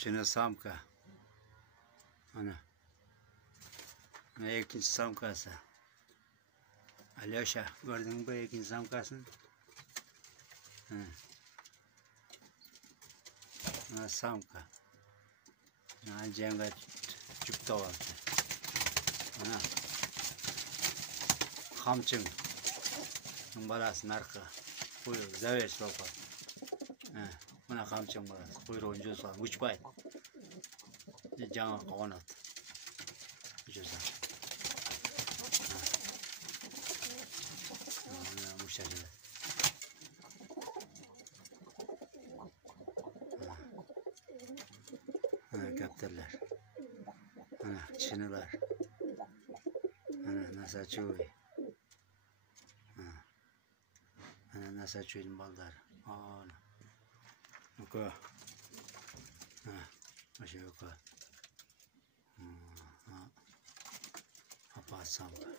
Çin'e samka. Ana. Ne ikinci samkası. Alyosha, gördün mü bu ikinci samkasını? Ana samka. Ana cenga cüpte vardı. Ana. Kamçın. Balasın arka. Buyur, zaveç sopa. Buna kamçın balası. Kuyruğun cüzü var. Uçbay. Cana konat. Cüzü. Müşteriler. Kaptırlar. Çiniler. Nasıl çuy. Nasıl çuyun ballar. Oku. Aşağı oku. Apa samka.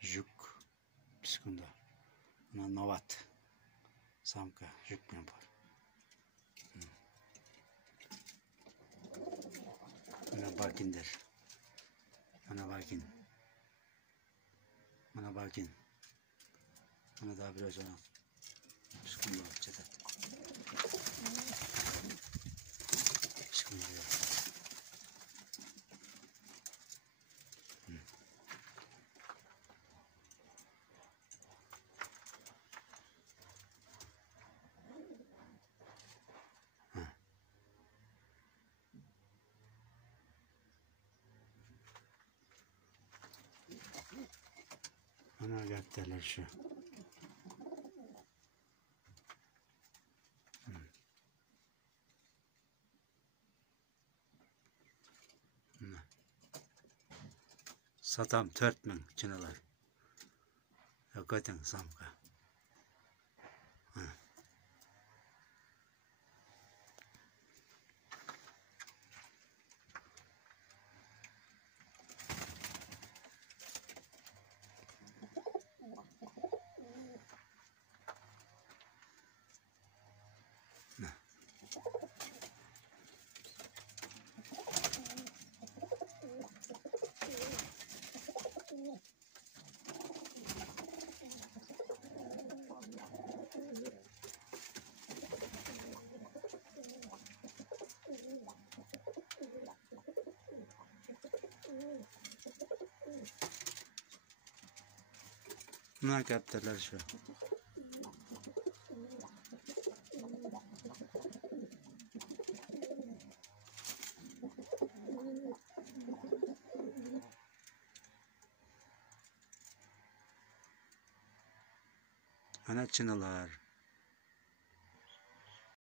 Juk. Sekunda. Novat. Samka. Juk member. Mana barkindir. Mana barkin. Mana barkin. Mana daha biraz ona. Sekunda. Çetet. Sekunda. Ana kaptırlar şu. Satam 4000 çinalar. Hakikaten samka. Buna kaptırlar şu. Ana çınılar.